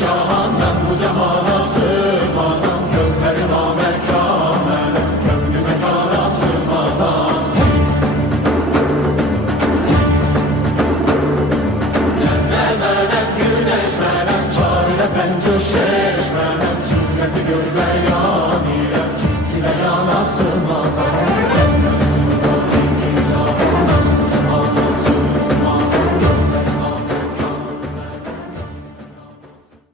cahan ben bu cahana sığmazam. Kövleri namekâmele, kövlü mekana sığmazam. Zerre menem, güneş menem, çarele pencoşeş menem. Sureti görmeyan ile, çünkü yana sığmazam.